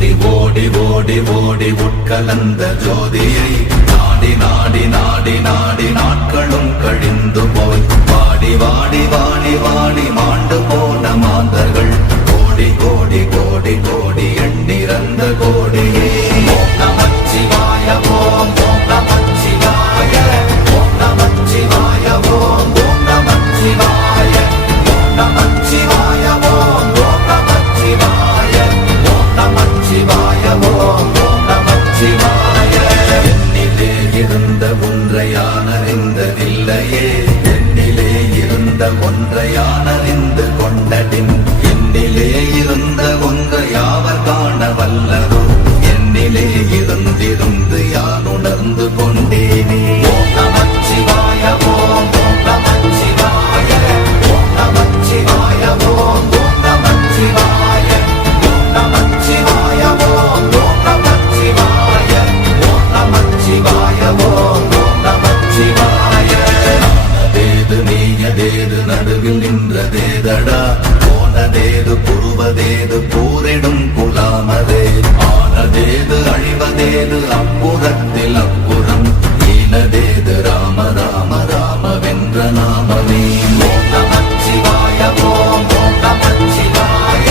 ஓடி ஓடி ஓடி ஓடி உட்கலந்த ஜோதியை நாடி நாடி நாடி நாடி நாட்களும் கழிந்து போய் வாடி வாடி வாடி வாடி மாண்டு போன மாந்தர்கள் கோடி கோடி கோடி கோடி எண்ணிறந்த கோடியே. ஓம் நமச்சிவாய ஓம் ஓம் நமச்சிவாய ஓம் நமச்சிவாய ஓம் ஓம் நமச்சிவாய ஓம் நமச்சிவாய ஓம் ஓம் நமச்சிவாய ஓம் நமச்சிவாய ஓம் ஓம் நமச்சிவாய. என்னிலே இருந்த ஒன்றையானறிந்ததில்லையே என்னிலே இருந்த ஒன்றையானறிந்து கொண்டடின் என்னிலே இருந்த ஒன்று யாவர் காண வல்லரோ என்னிலே இருந்திருந்து யான் உணர்ந்து கொண்டேனே. ஓம் நமச்சிவாய ஓம் ஓம் நமச்சிவாய ஓம் நமச்சிவாய ஓம் ஓம் நமச்சிவாய ஓம் நமச்சிவாய ஓம் ஓம் நமச்சிவாய ஓம் நமச்சிவாய ஓம் ஓம் நமச்சிவாய. ஆனதேது நீயதேது நடுவில் நின்றதேதடா போனதேது புருவதேது போரிடும் குலாமதே ஆனதேது அழிவதேது அப்புறத்தில் அப்புறம் ஈனதேது ராம ராம ராமவென்ற நாமமே. ஓம் நமச்சிவாய ஓம் ஓம் நமச்சிவாய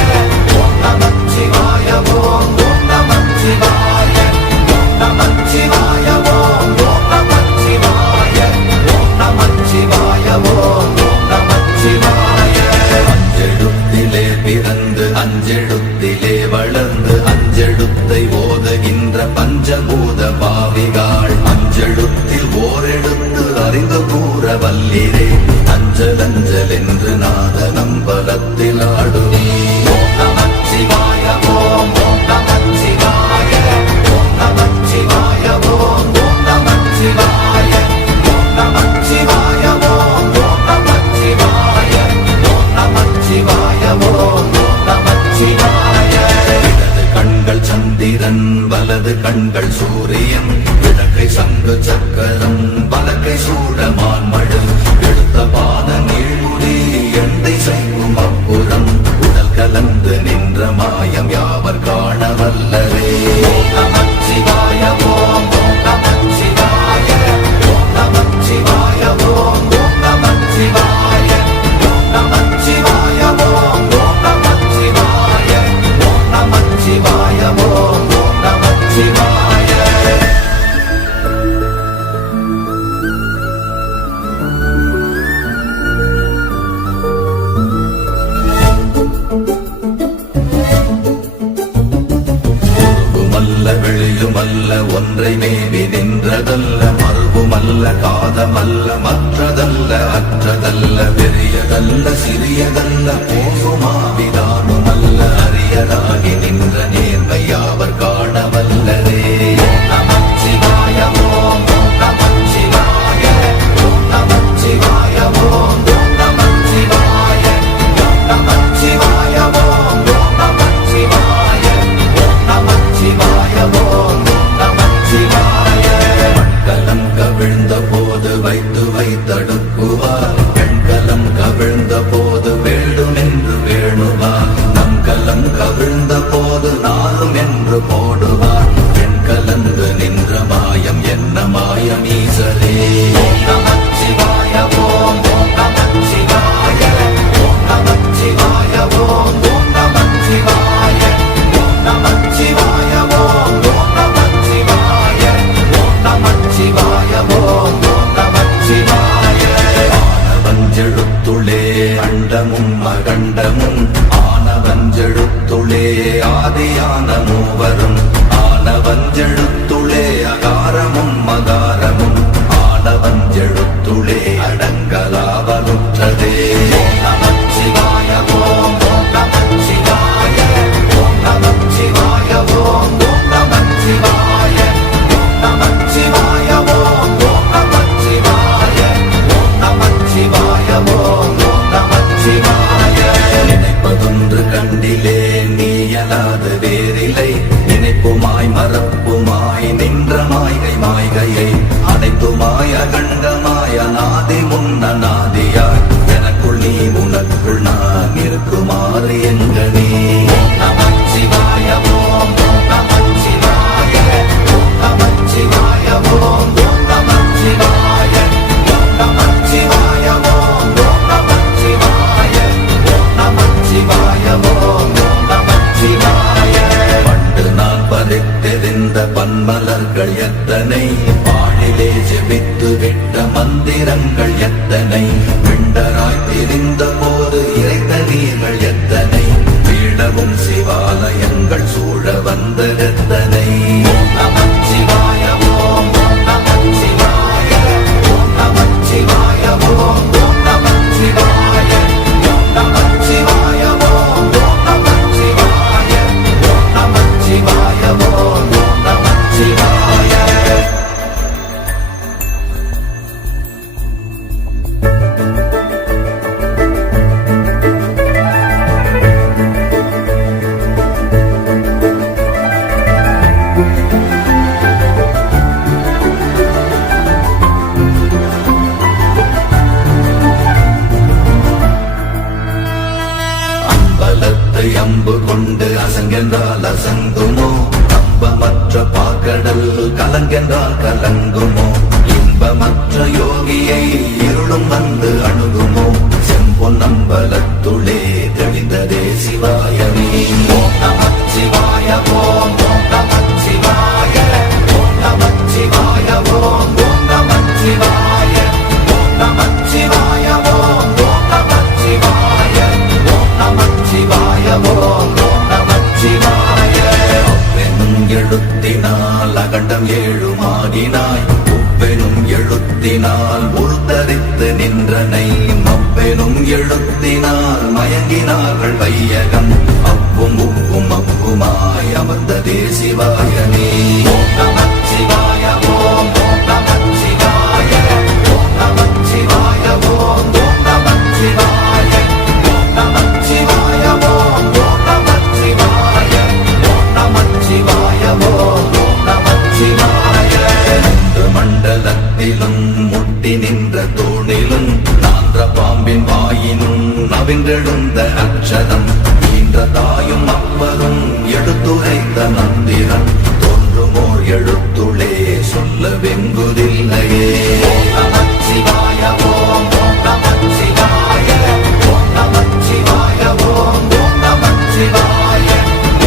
ஓம் நமச்சிவாய ஓம் ஓம் நமச்சிவாய ஓம் நமச்சிவாய ஓம் ஓம் நமச்சிவாய ஓம் நமச்சிவாய ஓம் ஓம் நமச்சிவாய. அஞ்செழுத்திலே பிறந்து அஞ்செழுத்திலே வளர்ந்து அஞ்செழுத்தை ஓதுகின்ற பஞ்சபூத பாவிகாள் அஞ்செழுத்தில் ஓரெழுத்து அறிந்து கூற வல்லிரே அஞ்சல் அஞ்சல் என்று நாத நம்பலத்தில் ஆடுவே. ஓம் நமச்சிவாய ஓம் ஓம் நமச்சிவாய ஓம் நமச்சிவாய ஓம் ஓம் நமச்சிவாய ஓம் நமச்சிவாய ஓம் ஓம் நமச்சிவாய ஓம் நமச்சிவாய ஓம் ஓம் நமச்சிவாய. இடது கண்கள் சந்திரன் வலது கண்கள் சூரியன் இடக்கை சங்கு சக்கரம் வலக்கை சூடமான் மழு எடுத்த பாத நீழ்முடி எந்தை செய்யும் அப்புறம் உடல் கலந்து நின்ற மாயம் யாவர் காண வல்லரே. ஓம் நமச்சிவாய ஓம் ஓம் நமச்சிவாய ஓம் நமச்சிவாய ஓம் ஓம் நமச்சிவாய ஓம் நமச்சிவாய ஓம் ஓம் நமச்சிவாய ஓம் நமச்சிவாய ஓம் ஓம் நமச்சிவாய. வெளியுமல்ல ஒன்றை மேவி நின்றதல்ல மறுபுமல்ல காதமல்ல மற்றதல்ல அற்றதல்ல பெரியதல்ல சிறியதல்ல போகுமாவிதானுமல்ல அரியதாகி நின்ற நேர்மை யாவர் காண வல்லரே. நமச்சிவாய ஓம் ஓம் நமச்சிவாய ஓம் நமச்சிவாய ஓம் ஓம் நமச்சிவாய ஓம் நமச்சிவாய ஓம் ஓம் நமச்சிவாய ஓம் நமச்சிவாய ஓம் ஓம் நமச்சிவாய. மண்கலம் கவிழ்ந்த போது வைத்து வைத்தடுக்குவார் பெண்கலம் கவிழ்ந்த போது வேண்டும் என்று வேணுவார் நம் கலம் கவிழ்ந்த போது நாளும் என்று போடுவார் பெண் கலந்து நின்ற மாயம் என்ன மாயம் ஈசரே. ஓம் நமச்சிவாய ஓம் ஓம் நமச்சிவாய ஓம் நமச்சிவாய ஓம் ஓம் நமச்சிவாய ஓம் நமச்சிவாய ஓம் ஓம் நமச்சிவாய ஓம் நமச்சிவாய ஓம் ஓம் நமச்சிவாய. ஆனவஞ்செழுத்துளே அண்டமும் அகண்டமும் ஆனவஞ்செழுத்துளே ஆதியான மூவரும் ஆனவஞ்செழுத்துளே அகாரமும் மகாரமும் ஆனவஞ்செழுத்துளே அடங்கலாவலுற்றதே. ஓம் நமச்சிவாய ஓம் ஓம் நமச்சிவாய ஓம் நமச்சிவாய ஓம் ஓம் நமச்சிவாய ஓம் நமச்சிவாய ஓம் ஓம் நமச்சிவாய ஓம் நமச்சிவாய ஓம் ஓம் நமச்சிவாய. நினைப்பதொன்று கண்டிலே நீயலாது வேறில்லை நினைப்புமாய் மறப்புமாய் நின்ற மாய்கை மாய்கையை அனைத்துமாய் அகண்டமாய் அநாதி முன்னநாதியாய் எனக்குள் நீ எத்தனை, பாழிலே ஜெபித்து விட்ட மந்திரங்கள் எத்தனை, விண்டராய் திரிந்த போது இறைத்த நீர்கள் எத்தனை, வீடவும் சிவாலயங்கள் சூழ வந்ததெத்தனை. ஓம் நமச்சிவாய ஓம் ஓம் நமச்சிவாய ஓம் நமச்சிவாய ஓம் ஓம் நமச்சிவாய ஓம் நமச்சிவாய ஓம் ஓம் நமச்சிவாய ஓம் நமச்சிவாய ஓம் ஓம் நமச்சிவாய. அம்பு கொண்டு அசங்கென்றால் அசங்குமோ, நம்பமற்ற பாக்கடல் கலங்கென்றால் கலங்குமோ, இன்பமற்ற யோகியை இருளும் வந்து அணுகுமோ, செம்பொன் அம்பலத்துளே தெளிந்ததே சிவாயமே. ஓம் நமச்சிவாய ஓம் ஓம் நமச்சிவாய ஓம் நமச்சிவாய ஓம் ஓம் நமச்சிவாய ஓம் நமச்சிவாய ஓம் ஓம் நமச்சிவாய ஓம் நமச்சிவாய ஓம் ஓம் நமச்சிவாய. ஒப்பெனும் எழுத்தினால் அகண்டம் ஏழுமாகினாய், உப்பெனும் எழுத்தினால் உருத்தரித்து நின்றனை, மப்பெனும் எழுத்தினால் மயங்கினார்கள் வையகம், அவ்வும் உப்பும் அப்புமாய் அமர்ந்ததே சிவாயனே. ஓம் நமச்சிவாய ஓம் ஓம் நமச்சிவாய ஓம் நமச்சிவாய ஓம் ஓம் நமச்சிவாய ஓம் நமச்சிவாய ஓம் ஓம் நமச்சிவாய ஓம் நமச்சிவாய ஓம் ஓம் நமச்சிவாய. இந்த மண்டலத்திலும் முட்டி நின்ற தூணிலும் நான்ற பாம்பின் வாயினும் நவின்றெழுந்த அக்ஷரம், ஈன்ற தாயும் அப்பரும் எடுத்துரைத்த மந்திரம், தோன்றுமோர் எழுத்துளே சொல்ல வெங்குதில்லையே. ஓம் நமச்சிவாய ஓம் ஓம் நமச்சிவாய ஓம் நமச்சிவாய ஓம் ஓம் நமச்சிவாய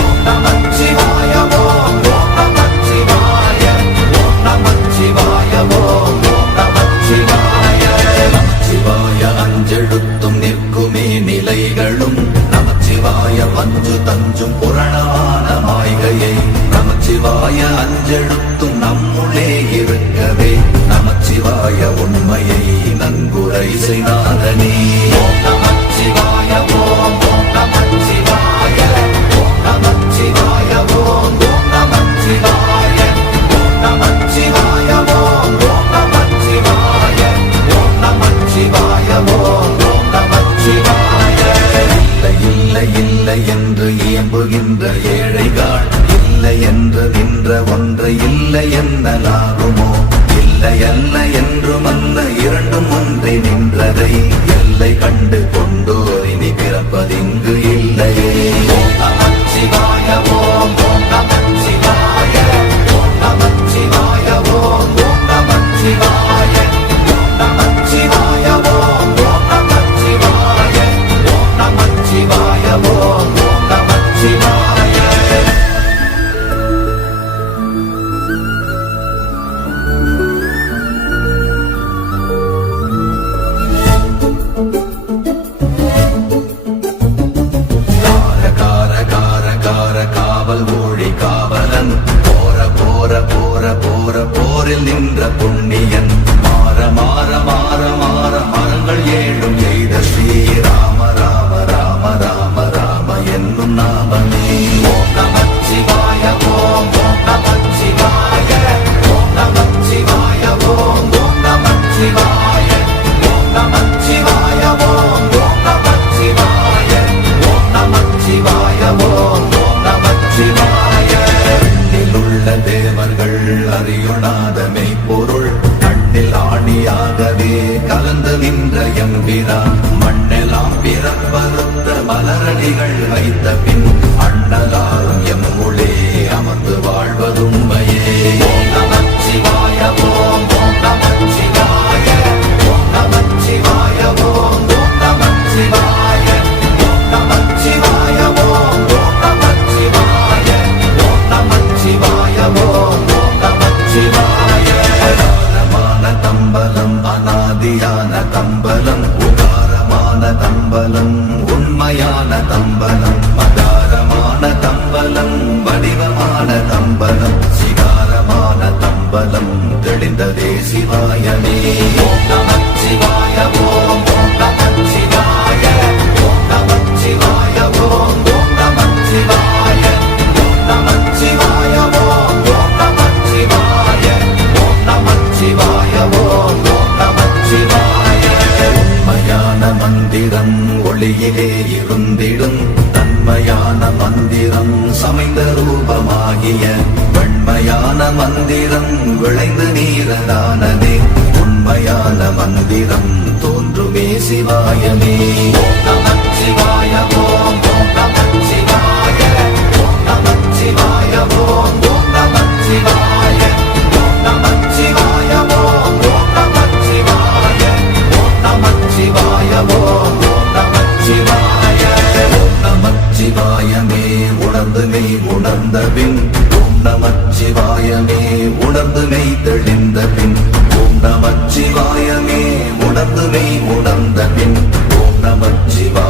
ஓம் நமச்சிவாய ஓம் ஓம் நமச்சிவாய ஓம் நமச்சிவாய ஓம் ஓம் நமச்சிவாய. நமச்சிவாய அஞ்செழுத்தும் நிற்குமே நிலைகளும், நமச்சிவாய மஞ்சு தஞ்சும் புரணமான மாய்கையை, நமச்சிவாய அஞ்செழுத்தும் நம்முள்ளே இருக்கவே, நமச்சிவாய உண்மையை நன்குரை செய்நாதனே. ஓம் நமச்சிவாய ஓம் ஓம் நமச்சிவாய ஓம் நமச்சிவாய ஓம் ஓம் நமச்சிவாய ஓம் நமச்சிவாய ஓம் ஓம் நமச்சிவாய ஓம் நமச்சிவாய ஓம் ஓம் நமச்சிவாய. இல்லை இல்லை இல்லை என்று இயம்புகின்ற ஏழைகள், இல்லை என்று நின்ற ஒன்றை இல்லை என்னலாகுமோ, இல்லை அல்ல என்றும் அல்ல இரண்டும் ஒன்றி நின்றதை, எல்லை கண்டு கொண்டோர் இனி பிறப்பதிங்கு இல்லையே. ஓம் நமச்சிவாய ஓம் ஓம் நமச்சிவாய ஓம் நமச்சிவாய ஓம் ஓம் நமச்சிவாய ஓம் நமச்சிவாய ஓம் ஓம் நமச்சிவாய ஓம் நமச்சிவாய ஓம் ஓம் நமச்சிவாய. காவல் மொழி காவலன், போற போற போற போற போரில் நின்ற புண்ணியன், மாற மாற மாற மாற மரங்கள் ஏழும் எய்த ஸ்ரீராம ராம ராம ராம ராம என்னும் நாமமே. ஓம் நமச்சிவாய ஓம் ஓம் நமச்சிவாய ஓம் நமச்சிவாய ஓம் ஓம் நமச்சிவாய ஓம் நமச்சிவாய ஓம் ஓம் நமச்சிவாய ஓம் நமச்சிவாய ஓம் ஓம் நமச்சிவாய. உள்ள தேவர்கள் அறியுணாத மெய்ப்பொருள், கண்ணில் ஆணியாகவே கலந்து நின்ற எம்பிரான், மண்ணெல்லாம் பிறப்பறுத்த மலரடிகள் வைத்த பின் அண்ணலாரும் எம்முளே அம்பலம் வடிவமான தம்பலம் சிகாரமான தம்பலம் தெளிந்ததே சிவாயமே. ஓம் நமச்சிவாய ஓம் ஓம் நமச்சிவாய ஓம் நமச்சிவாய ஓம் ஓம் நமச்சிவாய ஓம் நமச்சிவாய ஓம் ஓம் நமச்சிவாய ஓம் நமச்சிவாய ஓம் ஓம் நமச்சிவாய. உண்மையான மந்திரம் ஒளியிலே இருந்திடும் தன்மையான மந்திரம் சமைந்த ரூபமாகிய வெண்மையான மந்திரம் விளைந்து நீரதானதே. உண்மையான மந்திரம் தோன்றுமே சிவாயமே. ஓம் நமச்சிவாய ஓம் ஓம் நமச்சிவாய ஓம் நமச்சிவாய ஓம் ஓம் நமச்சிவாய ஓம் நமச்சிவாய ஓம் ஓம் நமச்சிவாய ஓம் நமச்சிவாய ஓம் ஓம் நமச்சிவாய. ஓம் நமச்சிவாயமே உணர்ந்து மெய் உணர்ந்த பின் ஓம் நமச்சிவாயமே உணர்ந்து மெய் தெளிந்த பின் ஓம் நமச்சிவாயமே உணர்ந்து மெய் உணர்ந்த பின் ஓம் நமச்சிவாய